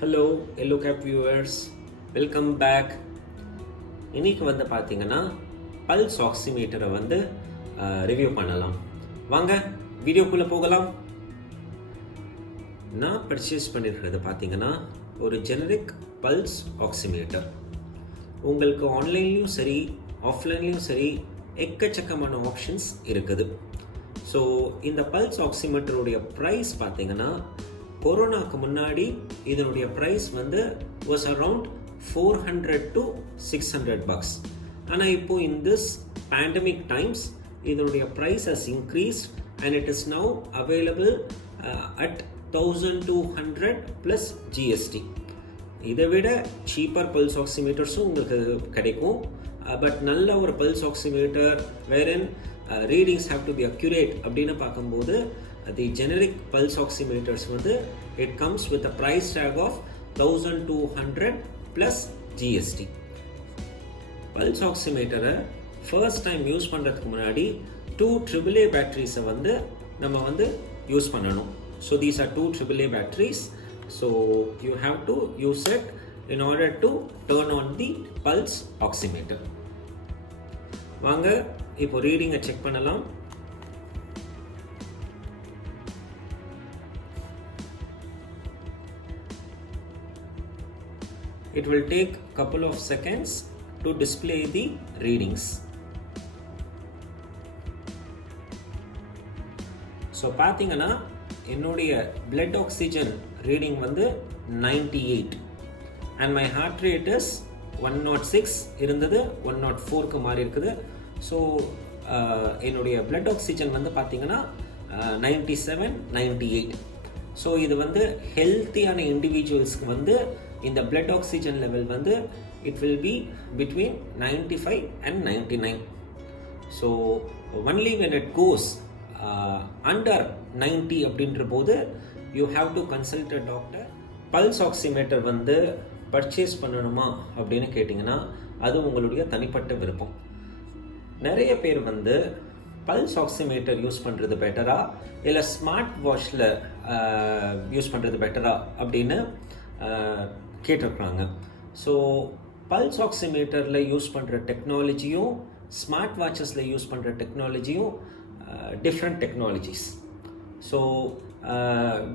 Hello yellow cap viewers, welcome back. இன்னைக்கு வந்து பார்த்தீங்கன்னா பல்ஸ் ஆக்சிமீட்டரை வந்து ரிவ்யூ பண்ணலாம். வாங்க வீடியோக்குள்ளே போகலாம். நான் பர்ச்சேஸ் பண்ணியிருக்கிறது பார்த்தீங்கன்னா ஒரு ஜெனரிக் பல்ஸ் ஆக்சிமீட்டர். உங்களுக்கு ஆன்லைன்லேயும் சரி ஆஃப்லைன்லேயும் சரி எக்கச்சக்கமான ஆப்ஷன்ஸ் இருக்குது. ஸோ இந்த பல்ஸ் ஆக்சிமீட்டருடைய ப்ரைஸ் பார்த்தீங்கன்னா கொரோனாக்கு முன்னாடி இதனுடைய ப்ரைஸ் வந்து வாஸ் அரவுண்ட் $400 to $600. ஆனால் இப்போ இன் திஸ் பேண்டமிக் டைம்ஸ் இதனுடைய price has increased and it is now available at 1200 plus GST. இதை விட சீப்பர் பல்ஸ் ஆக்சிமீட்டர்ஸும் உங்களுக்கு கிடைக்கும். பட் நல்ல ஒரு pulse oximeter wherein readings have to be accurate அப்படின்னு பார்க்கும்போது the generic pulse oximeters வந்து it comes with a price tag of 1200 plus GST. pulse oximeter first time use பண்ணுறதுக்கு முன்னாடி 2 AAA batteries வந்து நம்ம வந்து யூஸ் பண்ணணும். so these are 2 AAA batteries, so you have to use it in order to turn on the pulse oximeter. வாங்க இப்போ ரீடிங்கை check பண்ணலாம். It will take couple of seconds to display the readings. So பாத்தீங்கன்னா என்னுடைய blood oxygen reading வந்து 98 and my heart rate is 106 இருந்தது 104க்கு மாறி இருக்குது. ஸோ என்னுடைய blood oxygen வந்து பார்த்தீங்கன்னா 97 98. ஸோ இது வந்து ஹெல்த்தியான இண்டிவிஜுவல்ஸ்க்கு வந்து இந்த blood oxygen level வந்து it will be between 95 and 99. so only when it goes under 90 அப்படின்ற போது you have to consult a doctor. pulse oximeter வந்து பர்ச்சேஸ் பண்ணணுமா அப்படின்னு கேட்டிங்கன்னா அது உங்களுடைய தனிப்பட்ட விருப்பம். நிறைய பேர் வந்து பல்ஸ் ஆக்சிமீட்டர் யூஸ் பண்ணுறது பெட்டரா இல்லை ஸ்மார்ட் வாட்சில் யூஸ் பண்ணுறது பெட்டரா அப்படின்னு கேட்டிருக்கிறாங்க. ஸோ பல்ஸ் ஆக்சிமீட்டரில் யூஸ் பண்ணுற டெக்னாலஜியும் ஸ்மார்ட் வாட்சஸில் யூஸ் பண்ணுற டெக்னாலஜியும் டிஃப்ரெண்ட் டெக்னாலஜிஸ். ஸோ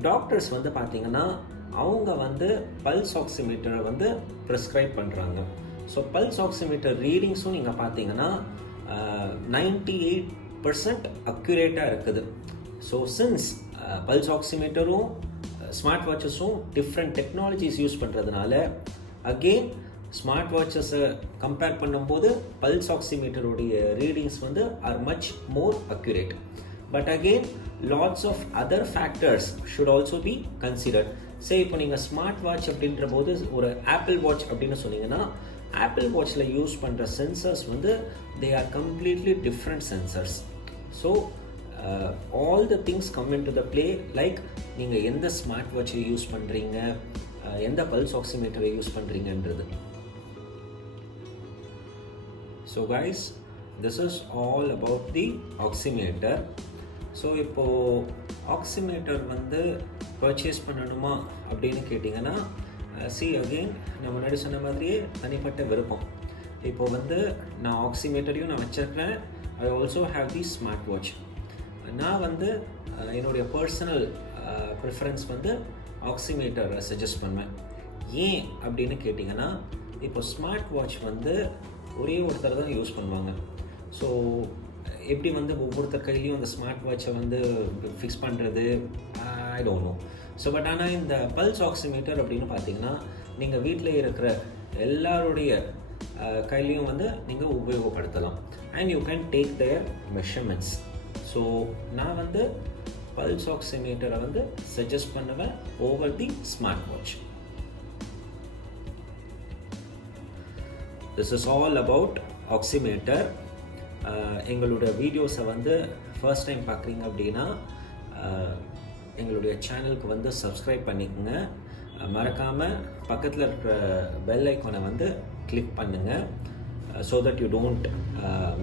டாக்டர்ஸ் வந்து பார்த்திங்கன்னா அவங்க வந்து பல்ஸ் ஆக்சிமீட்டரை வந்து ப்ரிஸ்கிரைப் பண்ணுறாங்க. ஸோ பல்ஸ் ஆக்சிமீட்டர் ரீடிங்ஸும் நீங்கள் பார்த்தீங்கன்னா 98% அக்யூரேட்டாக இருக்குது. ஸோ சின்ஸ் பல்ஸ் ஆக்சிமீட்டரும் ஸ்மார்ட் வாட்சஸும் டிஃப்ரெண்ட் டெக்னாலஜிஸ் யூஸ் பண்ணுறதுனால அகெயின் ஸ்மார்ட் வாட்சஸை கம்பேர் பண்ணும்போது பல்ஸ் ஆக்சிமீட்டருடைய ரீடிங்ஸ் வந்து are much more accurate. But again lots of other factors should also be considered. சரி, இப்போ நீங்கள் ஸ்மார்ட் வாட்ச் அப்படின்ற போது ஒரு ஆப்பிள் வாட்ச் அப்படின்னு சொன்னீங்கன்னா ஆப்பிள் வாட்சில் யூஸ் பண்ணுற சென்சர்ஸ் வந்து they are completely different sensors. So all the things come into the play, like நீங்கள் எந்த ஸ்மார்ட் வாட்சை யூஸ் பண்ணுறீங்க, எந்த பல்ஸ் ஆக்சிமீட்டரை யூஸ் பண்ணுறீங்கன்றது. So guys, this is all about the oximeter. So இப்போது ஆக்சிமீட்டர் வந்து பர்ச்சேஸ் பண்ணணுமா அப்படின்னு கேட்டிங்கன்னா அகெயின் நான் முன்னாடி சொன்ன மாதிரியே தனிப்பட்ட விருப்பம். இப்போ வந்து நான் ஆக்சிமீட்டரையும் நான் வச்சிருக்கிறேன். I also have the smart watch. நான் வந்து என்னுடைய பர்சனல் ப்ரிஃபரன்ஸ் வந்து ஆக்சிமீட்டரை சஜஸ்ட் பண்ணுவேன். ஏன் அப்படின்னு கேட்டிங்கன்னா இப்போ ஸ்மார்ட் வாட்ச் வந்து ஒரே ஒருத்தர் தான் யூஸ் பண்ணுவாங்க. ஸோ எப்படி வந்து ஒவ்வொருத்தர் கையிலையும் அந்த ஸ்மார்ட் வாட்சை வந்து ஃபிக்ஸ் பண்ணுறது I don't know. So but ஆனால் இந்த பல்ஸ் ஆக்சிமீட்டர் அப்படின்னு பார்த்தீங்கன்னா நீங்கள் வீட்டில் இருக்கிற எல்லாருடைய கையிலையும் வந்து நீங்கள் உபயோகப்படுத்தலாம் and you can take their measurements. So நான் வந்து பல்ஸ் ஆக்சிமீட்டரை வந்து சஜஸ்ட் பண்ணுவேன் over the smart watch. This is all about oximeter. எங்களுடைய வீடியோஸை வந்து ஃபர்ஸ்ட் டைம் பார்க்குறீங்க அப்படின்னா எங்களுடைய சேனலுக்கு வந்து சப்ஸ்கிரைப் பண்ணிக்கோங்க. மறக்காமல் பக்கத்தில் இருக்கிற பெல் ஐக்கானை வந்து கிளிக் பண்ணுங்கள் so that you don't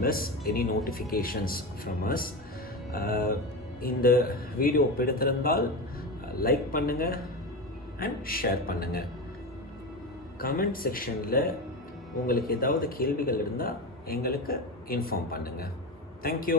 miss any notifications from us. இந்த வீடியோ பிடித்திருந்தால் லைக் பண்ணுங்கள், அண்ட் ஷேர் பண்ணுங்கள். கமெண்ட் செக்ஷனில் உங்களுக்கு ஏதாவது கேள்விகள் இருந்தால் எங்களுக்கு இன்ஃபார்ம் பண்ணுங்கள். தேங்க்யூ.